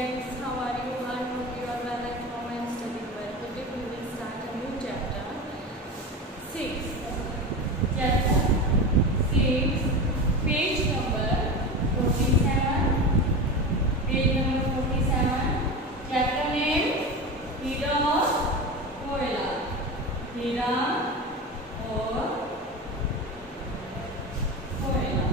students, how are you? I hope you are well at home and studying well. Today we will start a new chapter 6. Chapter 6, page number 47. Page number 47. Chapter name Hira और कोयला. Hira और कोयला.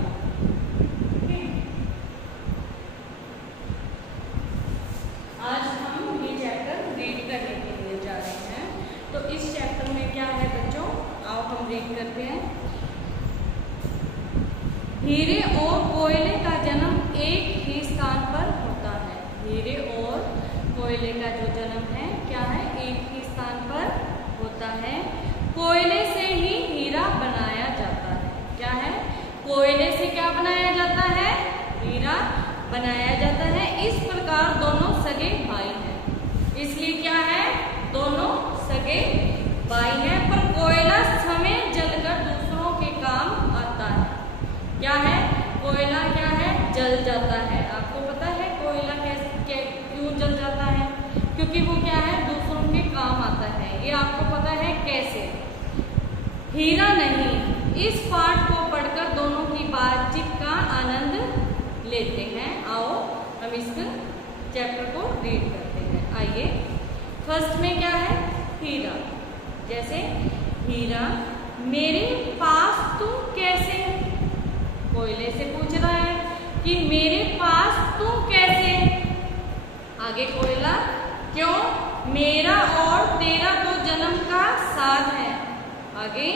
आज हम ये chapter read करने के लिए जा रहे हैं. तो इस चैप्टर में क्या है बच्चों, आओ हम रीड करते हैं. हीरे और कोयले का जन्म एक ही स्थान पर होता है. हीरे और कोयले का जो जन्म है क्या है, एक ही स्थान पर होता है. कोयले से ही हीरा बनाया जाता है. क्या है, कोयले से क्या बनाया जाता है, हीरा बनाया जाता है. इस प्रकार दोनों सगे भाई हैं. इसलिए क्या है, दोनों सगे भाई हैं. पर कोयला समय जलकर दूसरों के काम आता है. क्या है, कोयला क्या है, जल जाता है. आपको पता है कोयला कैसे क्यों जल जाता है, क्योंकि वो क्या है, दूसरों के काम आता है. ये आपको पता है कैसे. हीरा नहीं. इस पाठ को पढ़कर दोनों की बातचीत का आनंद लेते हैं. आओ हम इस चैप्टर को रीड करते हैं. आइए, फर्स्ट में क्या है, हीरा. जैसे हीरा, मेरे पास तू कैसे. कोयले से पूछ रहा है कि मेरे पास तू कैसे. आगे कोयला, क्यों, मेरा और तेरा तो जन्म का साथ है. आगे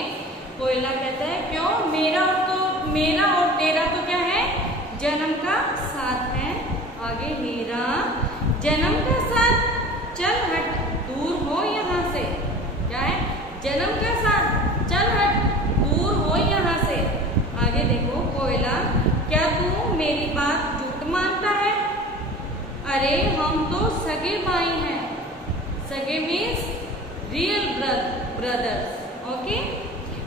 कोयला कहता है क्यों, मेरा और तेरा तो क्या है, जन्म का साथ है. आगे हीरा, जन्म का साथ, चल हट, दूर हो यहाँ से. क्या है, जन्म का साथ, चल हट, दूर हो यहाँ से. आगे देखो कोयला, क्या तू मेरी बात झूठ मानता है. अरे हम तो सगे भाई हैं. सगे मीन्स रियल ब्रदर्स. ओके.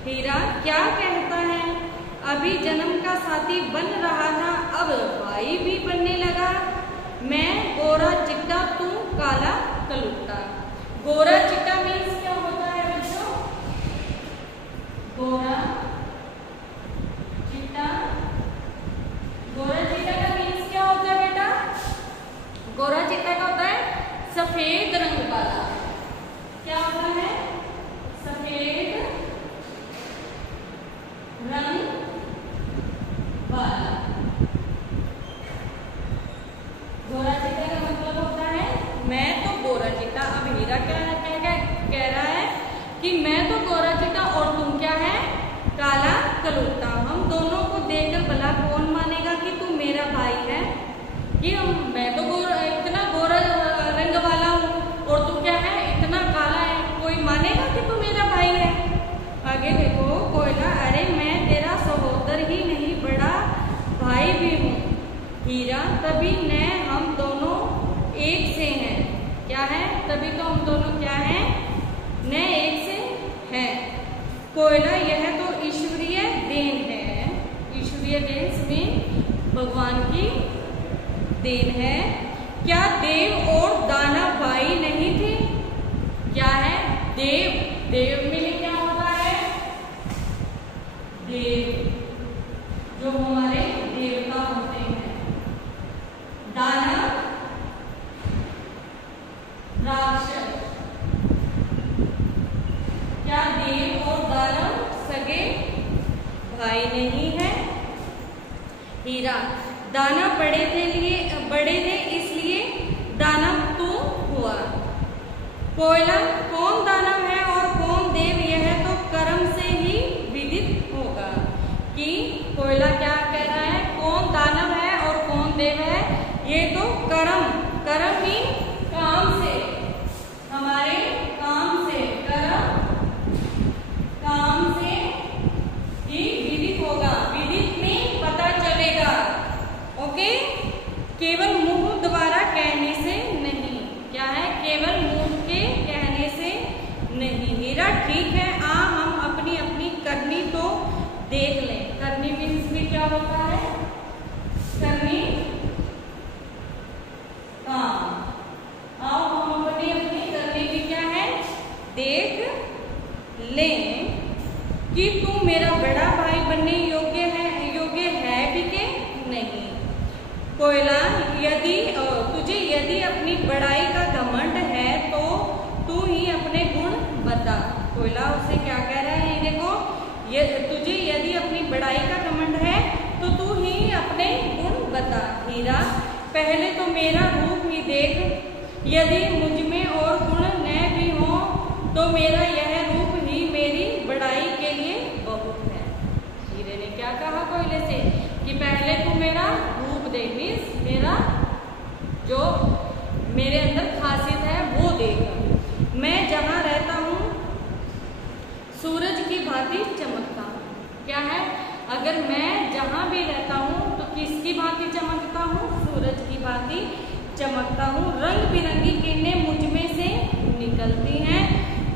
हीरा, क्या कहता है, अभी जन्म का साथी बन रहा था, अब भाई भी बनने लगा. मैं गोरा चिट्टा, तू काला कलुट्टा. गोरा चिट्टा मीन्स क्या होता है बच्चों, गोरा चिट्टा. गोरा चिट्टा का मीन्स क्या होता है बेटा, गोरा चिट्टा का होता है सफेद रंग वाला. क्या होता है, सफेद रंग वाला. गोरा चिट्टा का मतलब होता है मैं तो गोरा चिट्टा. अब हीरा क्या कह रहा है कि मैं तो गोरा चिट्टा और तुम क्या है, काला कलुट्टा. हम दोनों को देखकर भला कौन मानेगा कि तू मेरा भाई है, कि मैं तो इतना गोरा रंग वाला हूँ और तू क्या है, इतना काला है. कोई मानेगा कि तू मेरा भाई है. आगे देखो कोयला, अरे मैं तेरा सहोदर ही नहीं, बड़ा भाई भी हूँ. हीरा, तभी न हम दोनों एक से हैं. क्या है, तभी तो हम दोनों क्या हैं, न एक से हैं. कोयला, यह तो ईश्वरीय देन है. ईश्वरीय देन में भगवान की देन है. क्या देव और दानव भाई नहीं थे. क्या है, देव, देव में क्या होता है, देव जो हमारे देवता होते हैं. दानव राक्षस. क्या देव और दानव सगे भाई नहीं है. हीरा, दानव बड़े थे इसलिए दानव तू हुआ. कोयला, कौन दानव है और कौन देव, यह तो कर्म से ही विदित होगा. कि कोयला क्या कह रहा है, कौन दानव है और कौन देव है, ये तो कर्म ही काम से, हमारे काम से, काम से ही विदित होगा. विदित में पता चलेगा. ओके. केवल मुंह द्वारा कहने से नहीं. क्या है, केवल मुंह के कहने से नहीं. हीरा, ठीक है, हम अपनी अपनी करनी तो देख लें. करनी मीन्स में क्या होता है, करनी काम. भाई बनने योग्य है भी के नहीं। कोयला तुझे यदि अपनी बड़ाई का घमंड है तो तू ही अपने गुण बता। कोयला उसे क्या कह रहा है, देखो, तुझे यदि अपनी बड़ाई का घमंड है तो तू ही अपने गुण बता। हीरा, पहले तो मेरा रूप ही देख, यदि मुझ में और गुण न भी हो तो मेरा यह रूप ही मेरी बड़ाई के लिए बहुत है। हीरे ने क्या कहा कोयले से कि पहले तू मेरा रूप देख, मीन्स मेरा जो मेरे अंदर खासियत है वो देख। मैं जहाँ रहता हूँ सूरज की भांति चमकता हूँ। क्या है, अगर मैं जहाँ भी रहता हूँ तो किसकी भांति चमकता हूँ, सूरज की भांति चमकता हूँ। रंग बिरंगी किरणें मुझ में से निकलती हैं,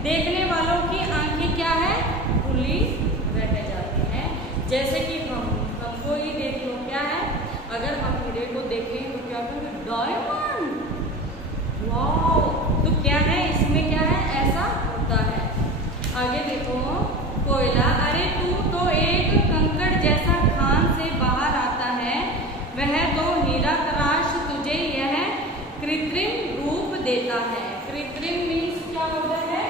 देखने वालों की आंखें क्या है, खुली रह जाती हैं। जैसे कि हमको ही देख लो, क्या है, अगर हम हीरे को देखें तो क्या कहेंगे, डायमंड, वाओ। तो क्या है, इसमें क्या है, ऐसा होता है। आगे देखो, कोयला, अरे तू तो एक कंकड़ जैसा खान से बाहर आता है, वह तो हीरा तराश तुझे यह कृत्रिम रूप देता है। कृत्रिम मीन्स क्या होता है,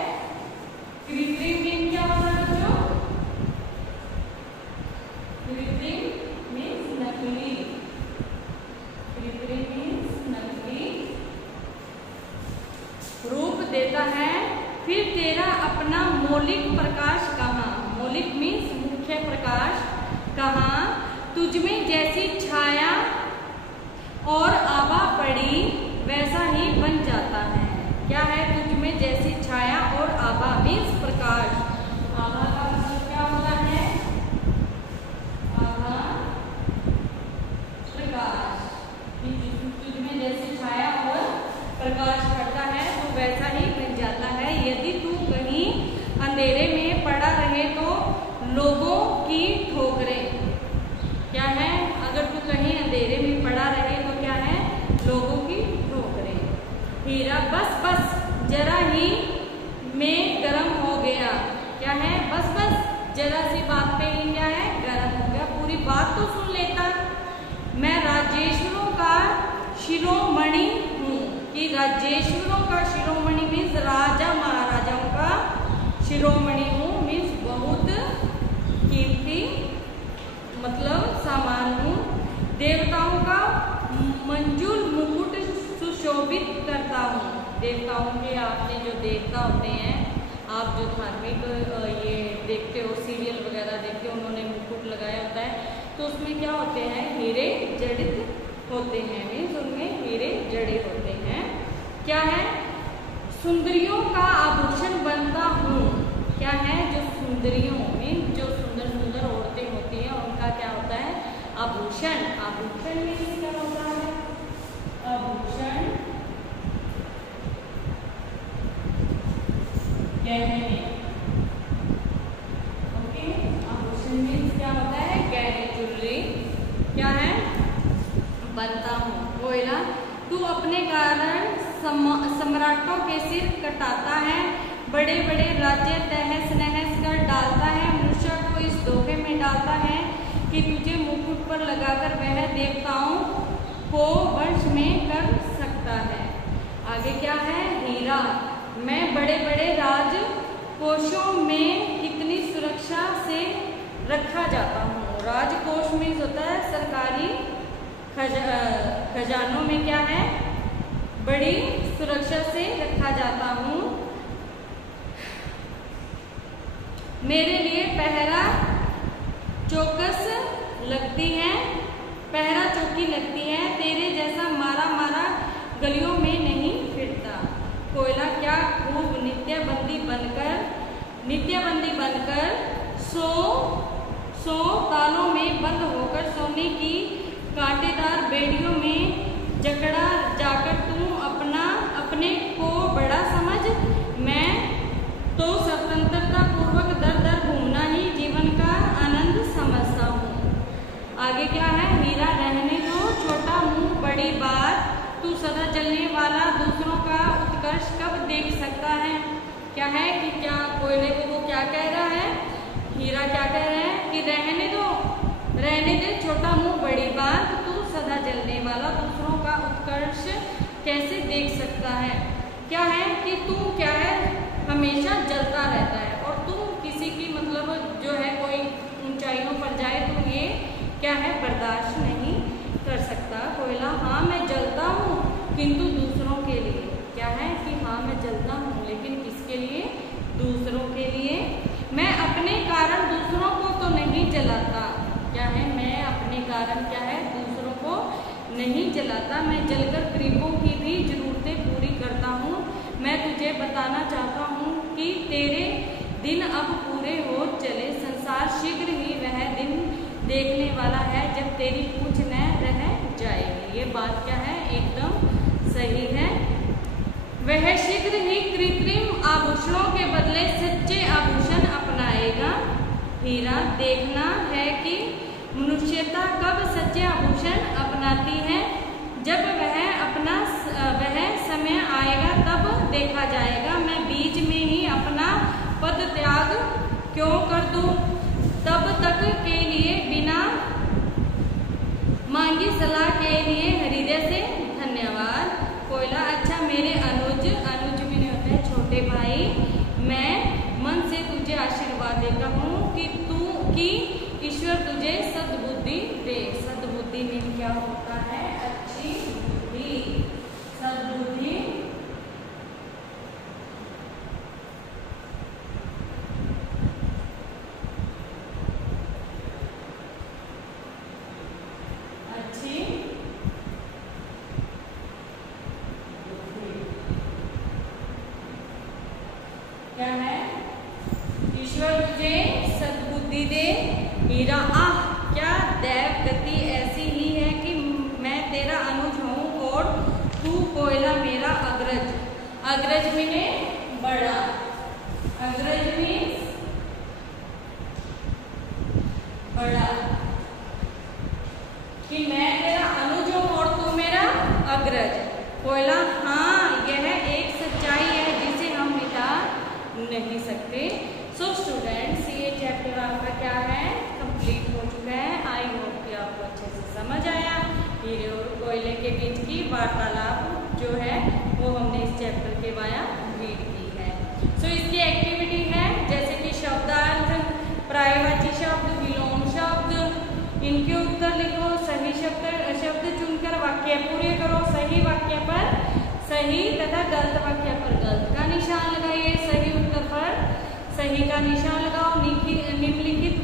कृत्रिम मीन्स क्या होता है बच्चों, कृत्रिम मीन्स नकली, कृत्रिम मीन्स नकली रूप देता है। फिर तेरा अपना मौलिक प्रकाश कहाँ, मौलिक मीन्स मुख्य प्रकाश कहाँ, तुझमें जैसी छाया और आभा पड़ी वैसा ही बन जाता है। क्या है, तुझमें जैसी छाया और आभा मीन्स प्रकाश। आभा का मतलब क्या होता है, आभा प्रकाश, तुझमें जैसी छाया और प्रकाश पड़ता है तो वैसा ही बन जाता है। यदि तू कहीं अंधेरे में पड़ा रहे तो लोगों की ठोकरें, क्या है, अगर तू कहीं अंधेरे में पड़ा रहे तो क्या है, लोगों की ठोकरें। हीरा, बस बस जरा ही मैं गर्म हो गया। क्या है, बस बस जरा सी बात पे ही क्या है, गर्म हो गया, पूरी बात तो सुन लेता। मैं राजेश्वरों का शिरोमणि हूँ, कि राजेश्वरों का शिरोमणि मीन्स राजा महाराजाओं का शिरोमणि हूँ, मीन्स बहुत कीमती मतलब सामान हूँ। देवताओं का मंजुल मुकुट सुशोभित करता हूँ। देवताओं के, आपने जो देवता होते हैं, आप जो धार्मिक ये देखते हो, सीरियल वगैरह देखते हो, उन्होंने मुकुट लगाया होता है, तो उसमें क्या होते हैं, हीरे जड़ित होते हैं, मीन्स उनमें हीरे जड़े होते हैं। क्या है, सुंदरियों का आभूषण बनता हूँ। क्या है, जो सुंदरियों मीन्स जो सुंदर सुंदर औरतें होती हैं उनका क्या होता है, आभूषण। आभूषण मीन्स क्या होता है, आभूषण गहने। ओके, आभूषण मीन्स क्या होता है, गहने, ज्वेलरी। क्या है, बनता हूँ। कोयला, तू अपने कारण सम्राटों के सिर कटाता है, बड़े बड़े राज्य तहस नहस कर डालता है, मनुष्य को इस धोखे में डालता है कि तुझे मुकुट पर लगाकर वह देवताओं को वश में कर सकता है। आगे क्या है, हीरा, मैं बड़े बड़े राजकोषों में कितनी सुरक्षा से रखा जाता हूँ। राजकोष में होता है सरकारी खजानों में, क्या है, बड़ी सुरक्षा से रखा जाता हूँ। मेरे लिए पहरा चौकस लगती है, पहरा चौकी लगती है, तेरे जैसा मारा मारा गलियों में नहीं फिरता। कोयला, क्या खूब नित्यबंदी बनकर सौ तालों में बंद होकर सोने की कांटेदार बेड़ियों में जकड़ा जाकर तू अपने को बड़ा समझ। मैं तो स्वतंत्रता पूर्वक दर दर घूमना ही जीवन का आनंद समझता हूँ। आगे क्या है, हीरा, रहने दो छोटा मुंह बड़ी बात, तू सदा चलने वाला दूसरों का उत्कर्ष कब देख सकता है। क्या है कि क्या कोयले को वो क्या कह रहा है, हीरा क्या कह रहे हैं कि रहने दे छोटा मुंह बड़ी बात, तू सदा जलने वाला दूसरों का उत्कर्ष कैसे देख सकता है। क्या है कि तू क्या है हमेशा जलता रहता है और तू किसी की मतलब जो है कोई ऊंचाइयों पर जाए तो ये क्या है बर्दाश्त नहीं कर सकता। कोयला हाँ मैं जलता हूँ किंतु दूसरों के लिए। क्या है कि हाँ मैं जलता हूँ लेकिन किसके लिए, दूसरों के लिए। मैं अपने कारण दूसरों को तो नहीं जलाता। क्या है मैं अपने कारण क्या है दूसरों को नहीं जलाता। मैं जलकर गरीबों की भी जरूरतें पूरी करता हूँ। मैं तुझे बताना चाहता हूँ कि तेरे दिन अब पूरे हो चले। संसार शीघ्र ही वह दिन देखने वाला है जब तेरी पूछ न रह जाएगी। ये बात क्या है एकदम सही है। वह शीघ्र ही कृत्रिम आभूषणों के बदले सच्चे आभूषण अपनाएगा। हीरा देखना है कि मनुष्यता कब सच्चे आभूषण अपनाती है। जब वह समय आएगा तब देखा जाएगा। मैं बीच में ही अपना पद त्याग क्यों कर दूं। तब तक के लिए बिना मांगी सलाह के लिए हृदय से धन्यवाद। कोयला अच्छा मेरे अनुज भी नहीं होते हैं छोटे भाई, मैं मन से तुझे आशीर्वाद देता हूँ कि ईश्वर तुझे सद्बुद्धि दे। सद्बुद्धि में क्या होता है, अच्छी बुद्धि, सद्बुद्धि। अच्छी क्या है, ईश्वर तुझे सद्बुद्धि दे। हीरा आह क्या दैव गति ऐसी ही है कि मैं तेरा अनुज हूँ और तू कोयला मेरा अग्रज। अग्रज मीने बड़ा, अग्रज मीन्स बड़ा, कि मैं तेरा अनुज हूँ और तू मेरा अग्रज। कोयला हाँ यह एक सच्चाई है जिसे हम मिटा नहीं सकते। सो स्टूडेंट्स ये चैप्टर आपका क्या है कंप्लीट हो चुका है। आई होप कि आपको अच्छे से समझ आया। हीरे और कोयले के बीच की वार्तालाप जो है वो हमने इस चैप्टर के वाया रीड की है। सो इसकी एक्टिविटी है जैसे कि शब्दार्थ, पर्यायवाची शब्द, विलोम शब्द, इनके उत्तर लिखो, सही शब्द चुनकर वाक्य पूरे करो, सही वाक्य पर सही तथा गलत वाक्य पर गलत का निशान लगाइए, सही उत्तर पर सही का निशान लगाओ। निम्नलिखित